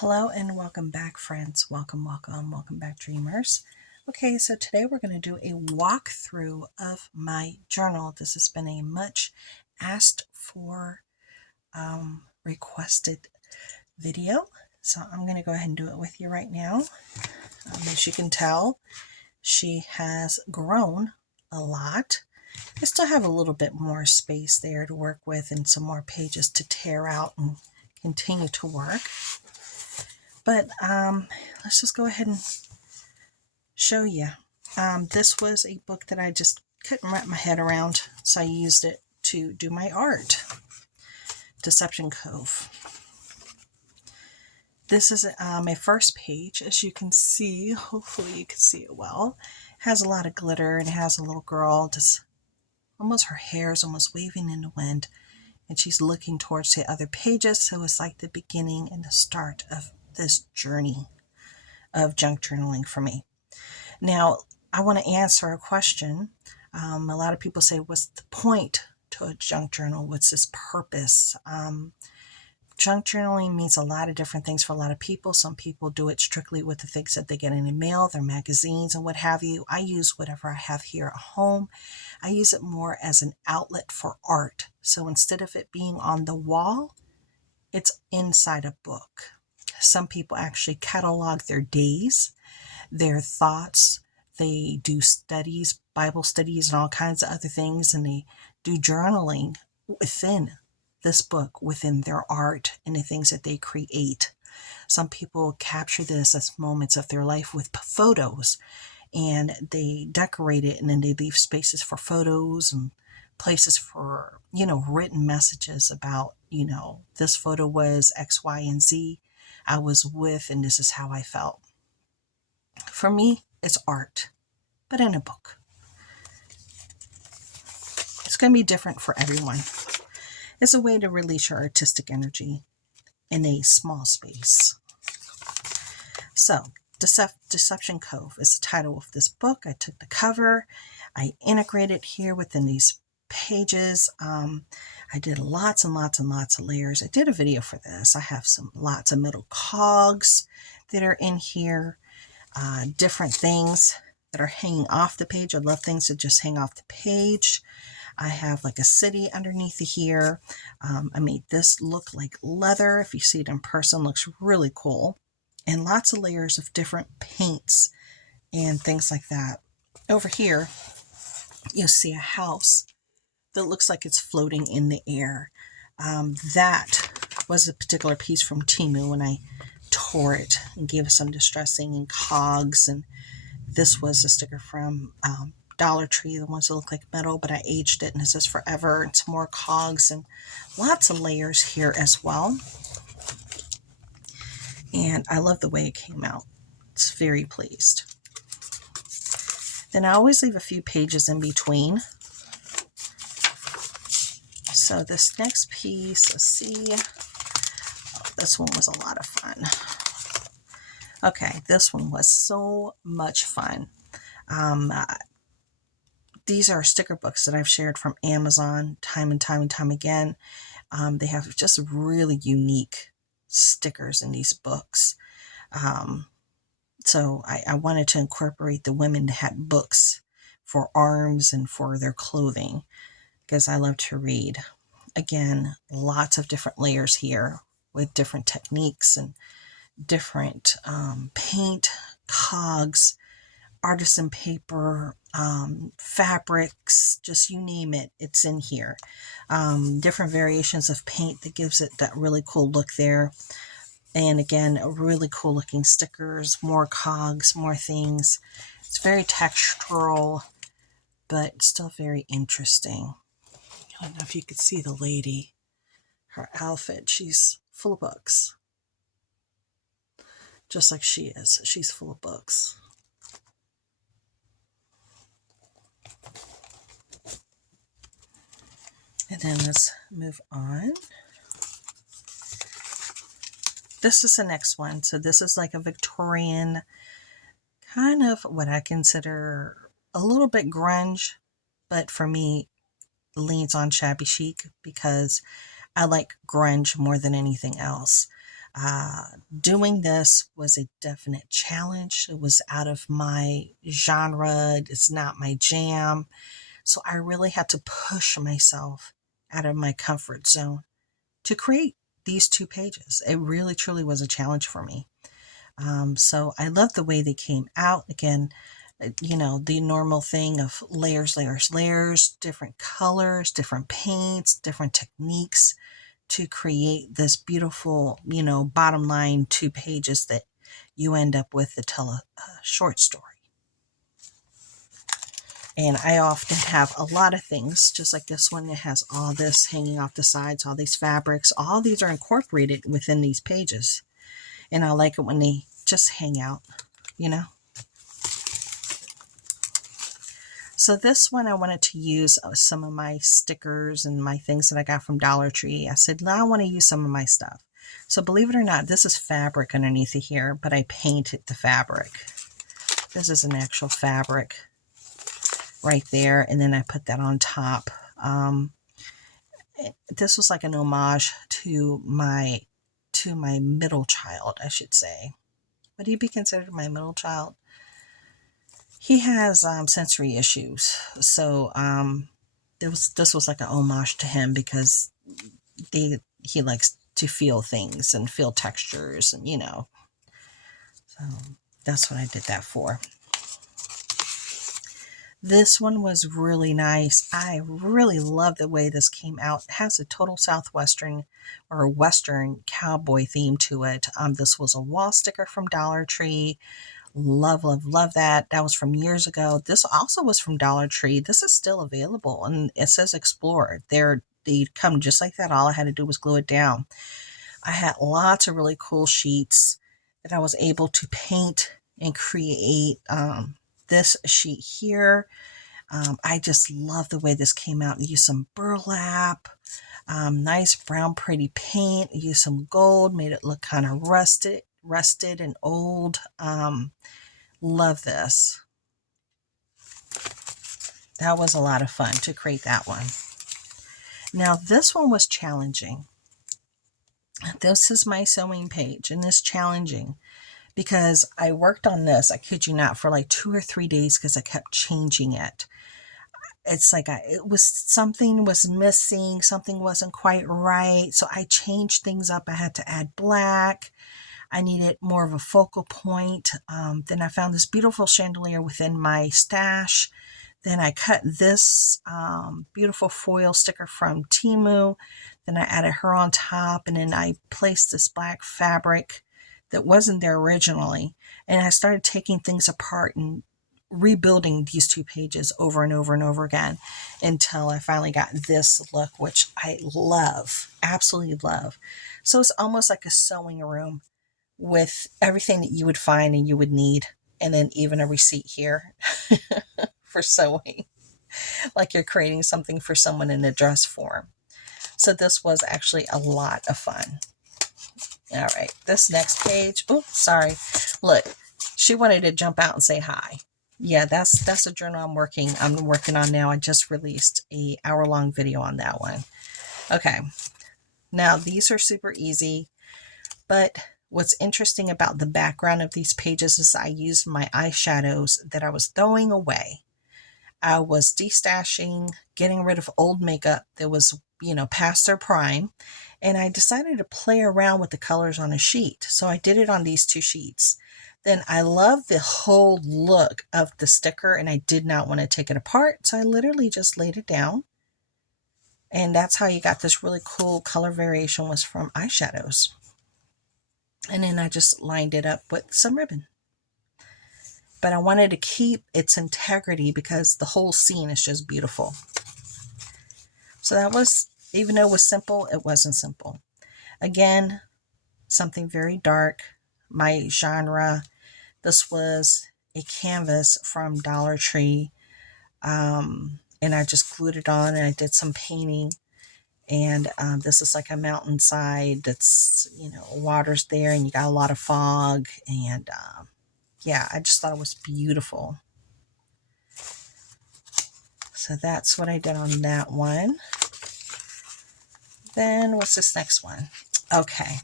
Hello and welcome back, friends. Welcome back, dreamers. Okay, so today we're going to do a walkthrough of my journal. This has been a much asked for, requested video. So I'm going to go ahead and do it with you right now. As you can tell, she has grown a lot. I still have a little bit more space there to work with and some more pages to tear out and continue to work. But let's just go ahead and show you. This was a book that I just couldn't wrap my head around, so I used it to do my art. Deception Cove. This is my first page. As you can see, hopefully you can see it well. It has a lot of glitter and it has a little girl, just almost her hair is almost waving in the wind, and she's looking towards the other pages, so it's like the beginning and the start of this journey of junk journaling for me. Now, I want to answer a question. A lot of people say, what's the point to a junk journal? What's its purpose? Junk journaling means a lot of different things for a lot of people. Some people do it strictly with the things that they get in the mail, their magazines and what have you. I use whatever I have here at home. I use it more as an outlet for art. So instead of it being on the wall, it's inside a book. Some people actually catalog their days, their thoughts. They do studies, Bible studies, and all kinds of other things, and they do journaling within this book, within their art and the things that they create. Some people capture this as moments of their life with photos, and they decorate it, and then they leave spaces for photos and places for, written messages about, this photo was X, Y, and Z I was with, and this is how I felt. For me, it's art, but in a book. It's going to be different for everyone. It's a way to release your artistic energy in a small space. So, Deception Cove is the title of this book. I took the cover, I integrated here within these pages. I did lots and lots and lots of layers. I did a video for this. I have lots of metal cogs that are in here, different things that are hanging off the page. I love things that just hang off the page. I have like a city underneath here. I made this look like leather. If you see it in person, it looks really cool. And lots of layers of different paints and things like that. Over here, you'll see a house that looks like it's floating in the air. That was a particular piece from Temu when I tore it and gave it some distressing and cogs. And this was a sticker from Dollar Tree, the ones that look like metal, but I aged it and it says forever. And some more cogs and lots of layers here as well. And I love the way it came out. It's very pleased. Then I always leave a few pages in between. So this next piece, let's see. Oh, this one was a lot of fun. Okay, this one was so much fun. These are sticker books that I've shared from Amazon time and time again. They have just really unique stickers in these books. So I wanted to incorporate the women that had books for arms and for their clothing, because I love to read. Again, lots of different layers here with different techniques and different paint, cogs, artisan paper, fabrics, just you name it, it's in here. Different variations of paint that gives it that really cool look there. And again, really cool looking stickers, more cogs, more things. It's very textural, but still very interesting. I don't know if you could see the lady, her outfit. She's full of books. Just like she is. She's full of books. And then let's move on. This is the next one. So this is like a Victorian, kind of what I consider a little bit grunge, but for me, leans on shabby chic because I like grunge more than anything else. Doing this was a definite challenge. It was out of my genre. It's not my jam. So I really had to push myself out of my comfort zone to create these 2 pages. It really truly was a challenge for me. So I love the way they came out. Again, the normal thing of layers, layers, layers, different colors, different paints, different techniques to create this beautiful, bottom line 2 pages that you end up with to tell a short story. And I often have a lot of things, just like this one. It has all this hanging off the sides, all these fabrics. All these are incorporated within these pages. And I like it when they just hang out, So this one, I wanted to use some of my stickers and my things that I got from Dollar Tree. I said, now I want to use some of my stuff. So believe it or not, this is fabric underneath of here, but I painted the fabric. This is an actual fabric right there, and then I put that on top. This was like an homage to my middle child, I should say. Would he be considered my middle child? He has sensory issues, so this was like an homage to him because he likes to feel things and feel textures, and so that's what I did that for. This one was really nice. I really love the way this came out. It has a total southwestern or western cowboy theme to it. This was a wall sticker from Dollar Tree. Love, love, love that. That was from years ago. This also was from Dollar Tree. This is still available, and it says Explore. They come just like that. All I had to do was glue it down. I had lots of really cool sheets that I was able to paint and create. This sheet here, I just love the way this came out. Use some burlap, nice brown pretty paint. Use some gold, made it look kind of rusted and old. Love this. That was a lot of fun to create that one. Now this one was challenging. This is my sewing page, and it's challenging because I worked on this, I kid you not, for like 2 or 3 days because I kept changing it. It's like something was missing, something wasn't quite right. So I changed things up. I had to add black. I needed more of a focal point. Then I found this beautiful chandelier within my stash. Then I cut this beautiful foil sticker from Temu. Then I added her on top, and then I placed this black fabric that wasn't there originally. And I started taking things apart and rebuilding these 2 pages over and over and over again until I finally got this look, which I love, absolutely love. So it's almost like a sewing room with everything that you would find and you would need, and then even a receipt here for sewing, like you're creating something for someone in a dress form. So this was actually a lot of fun. All right, this next page. Oh, sorry. Look, she wanted to jump out and say hi. Yeah, that's a journal I'm working on now. I just released a hour-long video on that one. Okay, now these are super easy, but what's interesting about the background of these pages is I used my eyeshadows that I was throwing away. I was destashing, getting rid of old makeup that was, past their prime. And I decided to play around with the colors on a sheet. So I did it on these 2 sheets. Then I love the whole look of the sticker, and I did not want to take it apart. So I literally just laid it down. And that's how you got this really cool color variation, was from eyeshadows. And then I just lined it up with some ribbon. But I wanted to keep its integrity because the whole scene is just beautiful. So that was, even though it was simple, it wasn't simple. Again, something very dark, my genre. This was a canvas from Dollar Tree. And I just glued it on, and I did some painting. And this is like a mountainside that's, water's there, and you got a lot of fog. And yeah, I just thought it was beautiful. So that's what I did on that one. Then what's this next one? Okay,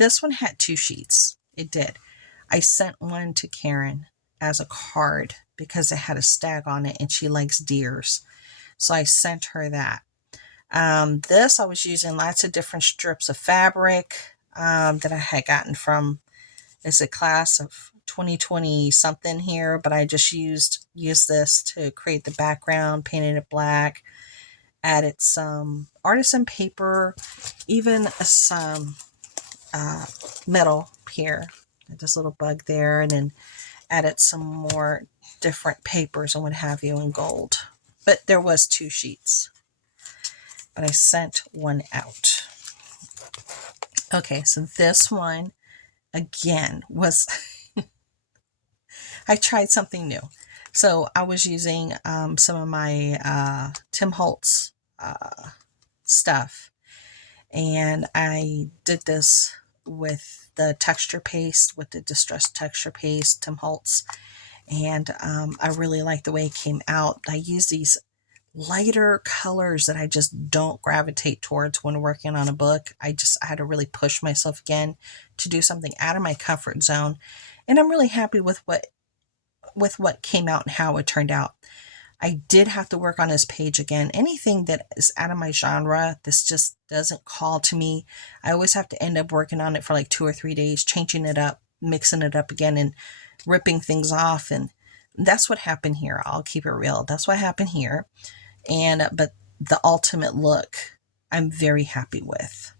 this one had 2 sheets. It did. I sent one to Karen as a card because it had a stag on it and she likes deers. So I sent her that. This I was using lots of different strips of fabric that I had gotten from, it's a class of 2020 something here, but I just used this to create the background, painted it black, added some artisan paper, even some metal here, this little bug there, and then added some more different papers and what have you in gold. But there was 2 sheets, but I sent one out. Okay, so this one again was I tried something new. So I was using some of my Tim Holtz stuff, and I did this with the texture paste, with the distressed texture paste, Tim Holtz, and I really like the way it came out. I use these lighter colors that I just don't gravitate towards when working on a book. I had to really push myself again to do something out of my comfort zone, and I'm really happy with what came out and how it turned out. I did have to work on this page again. Anything that is out of my genre, this just doesn't call to me. I always have to end up working on it for like 2 or 3 days, changing it up, mixing it up again, and ripping things off. And that's what happened here. I'll keep it real. That's what happened here. But the ultimate look, I'm very happy with.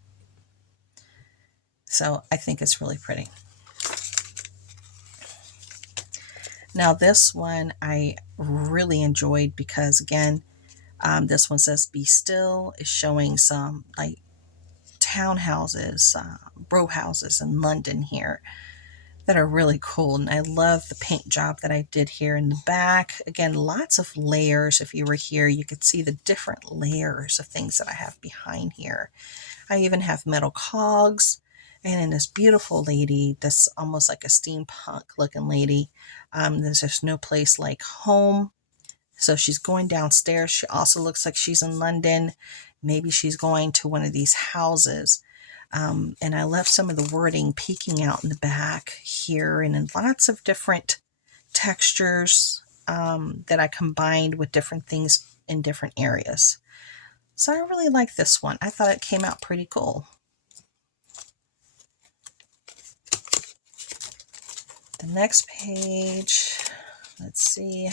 So I think it's really pretty. Now this one I really enjoyed because, again, this one says be still. It's showing some like townhouses, row houses in London here that are really cool. And I love the paint job that I did here in the back. Again, lots of layers. If you were here, you could see the different layers of things that I have behind here. I even have metal cogs. And then this beautiful lady, that's almost like a steampunk looking lady. There's just no place like home. So she's going downstairs. She also looks like she's in London. Maybe she's going to one of these houses. And I left some of the wording peeking out in the back here, and in lots of different textures that I combined with different things in different areas. So I really like this one. I thought it came out pretty cool. The next page, let's see.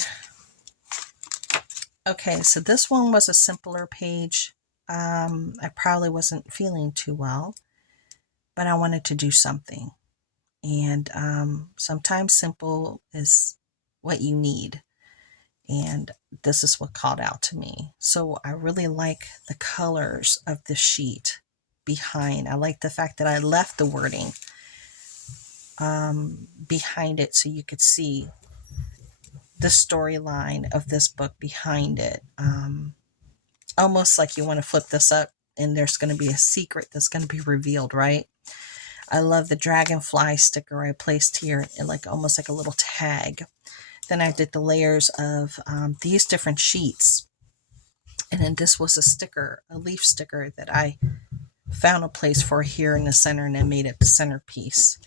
Okay, so this one was a simpler page. I probably wasn't feeling too well, but I wanted to do something. And sometimes simple is what you need. And this is what called out to me. So I really like the colors of the sheet behind. I like the fact that I left the wording behind it so you could see the storyline of this book behind it. Almost like you want to flip this up and there's going to be a secret that's going to be revealed, right? I love the dragonfly sticker I placed here, like almost like a little tag. Then I did the layers of these different sheets. And then this was a sticker, a leaf sticker that I found a place for here in the center, and I made it the centerpiece.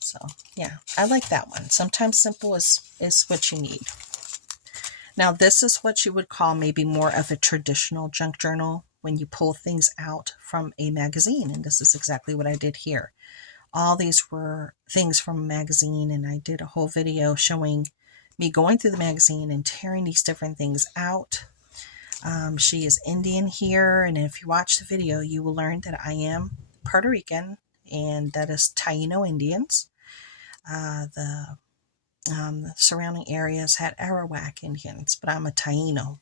So yeah, I like that one. Sometimes simple is what you need. Now this is what you would call maybe more of a traditional junk journal, when you pull things out from a magazine. And this is exactly what I did here. All these were things from a magazine, and I did a whole video showing me going through the magazine and tearing these different things out. She is Indian here, and if you watch the video, you will learn that I am Puerto Rican, and that is Taino Indians. The surrounding areas had Arawak Indians, but I'm a Taino.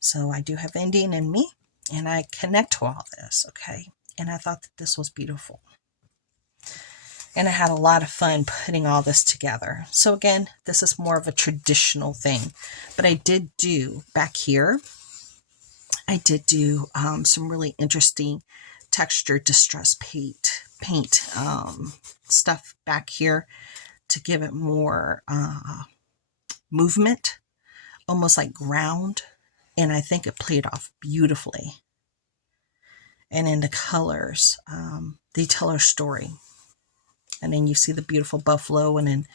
So I do have Indian in me, and I connect to all this, okay? And I thought that this was beautiful. And I had a lot of fun putting all this together. So again, this is more of a traditional thing. But I did do, back here, I did do some really interesting texture distress paint stuff back here to give it more movement, almost like ground. And I think it played off beautifully. And in the colors, they tell our story. And then you see the beautiful buffalo, and then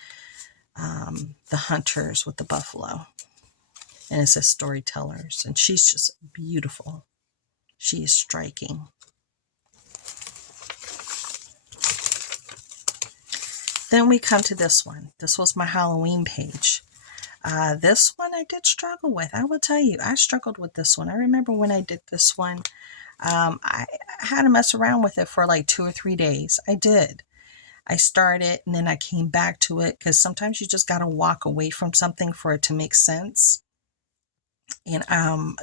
the hunters with the buffalo. And it says storytellers. And she's just beautiful. She is striking. Then we come to this one. This was my Halloween page. This one I did struggle with. I will tell you, I struggled with this one. I remember when I did this one, I had to mess around with it for like 2 or 3 days. I did. I started and then I came back to it because sometimes you just got to walk away from something for it to make sense. And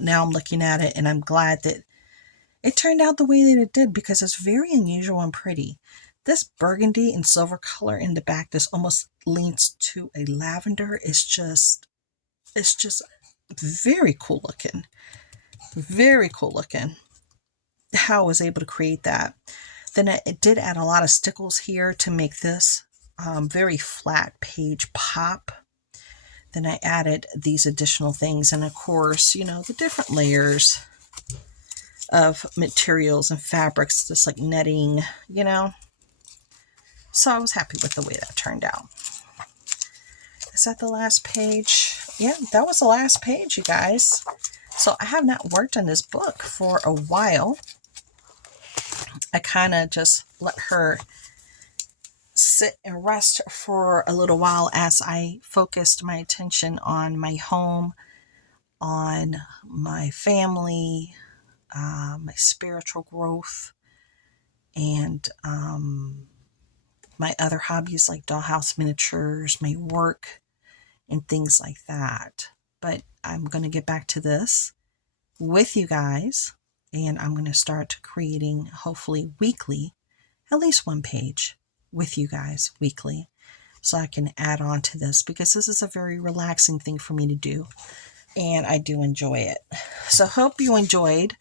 now I'm looking at it and I'm glad that it turned out the way that it did because it's very unusual and pretty. This burgundy and silver color in the back, this almost leans to a lavender, it's just very cool looking. Very cool looking. How I was able to create that. Then it did add a lot of stickles here to make this very flat page pop. Then I added these additional things, and of course, you know, the different layers of materials and fabrics, just like netting, you know. So I was happy with the way that turned out. Is that the last page? Yeah, that was the last page, you guys. So I have not worked on this book for a while. I kind of just let her sit and rest for a little while as I focused my attention on my home, on my family, my spiritual growth, and my other hobbies like dollhouse miniatures, my work, and things like that. But I'm going to get back to this with you guys, and I'm going to start creating, hopefully weekly, at least one page with you guys weekly, so I can add on to this because this is a very relaxing thing for me to do, and I do enjoy it. So hope you enjoyed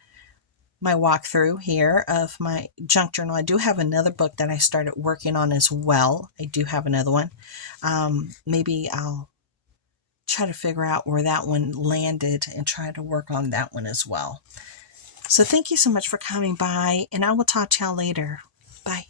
my walkthrough here of my junk journal. I do have another book that I started working on as well. I do have another one. Maybe I'll try to figure out where that one landed and try to work on that one as well. So thank you so much for coming by, and I will talk to y'all later. Bye.